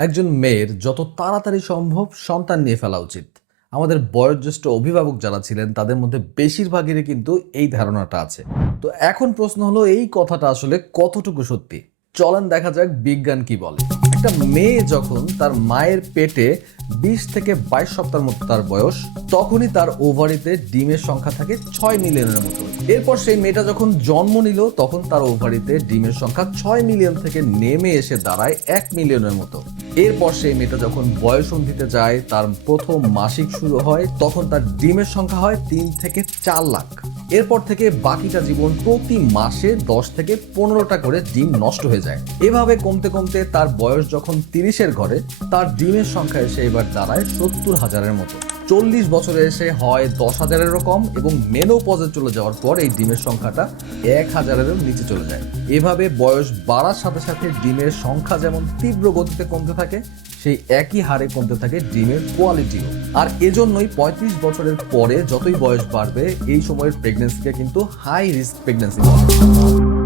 একজন মেয়ের যত তাড়াতাড়ি সম্ভব সন্তান নিয়ে ফেলা উচিত। আমাদের বয়োজ্যেষ্ঠ অভিভাবক যারা ছিলেন, তাদের মধ্যে বেশিরভাগেরই কিন্তু এই ধারণাটা আছে। তো এখন প্রশ্ন হলো, এই কথাটা আসলে কতটুকু সত্যি? চলেন দেখা যাক বিজ্ঞান কি বলে। একটা মেয়ে যখন তার মায়ের পেটে বিশ থেকে বাইশ সপ্তাহের মতো তার বয়স, তখনই তার ওভারিতে ডিমের সংখ্যা থাকে ছয় মিলিয়নের মতো। এরপর সেই মেয়েটা যখন জন্ম নিল, তখন তার ওভারিতে ডিমের সংখ্যা ছয় মিলিয়ন থেকে নেমে এসে দাঁড়ায় এক মিলিয়নের মতো। এরপর সেই মেয়েটা যখন বয়সন্ধিতে যায়, তার প্রথম মাসিক শুরু হয়, তখন তার ডিমের সংখ্যা হয় তিন থেকে চার লাখ। এরপর থেকে বাকিটা জীবন প্রতি মাসে দশ থেকে পনেরোটা করে ডিম নষ্ট হয়ে যায়। এভাবে কমতে কমতে তার বয়স যখন তিরিশের ঘরে, তার ডিমের সংখ্যা এসে এবার দাঁড়ায় সত্তর হাজারের মতো। চল্লিশ বছরে এসে হয় দশ হাজারেরও কম এবং মেনোপজে চলে যাওয়ার পর এই ডিমের সংখ্যাটা এক হাজারেরও নিচে চলে যায় এভাবে বয়স বাড়ার সাথে সাথে ডিমের সংখ্যা যেমন তীব্র গতিতে কমতে থাকে, সেই একই হারে কমতে থাকে ডিমের কোয়ালিটিও আর এজন্যই পঁয়ত্রিশ বছরের পরে যতই বয়স বাড়বে, এই সময়ের প্রেগনেন্সিকে কিন্তু হাই রিস্ক প্রেগনেন্সি বলা।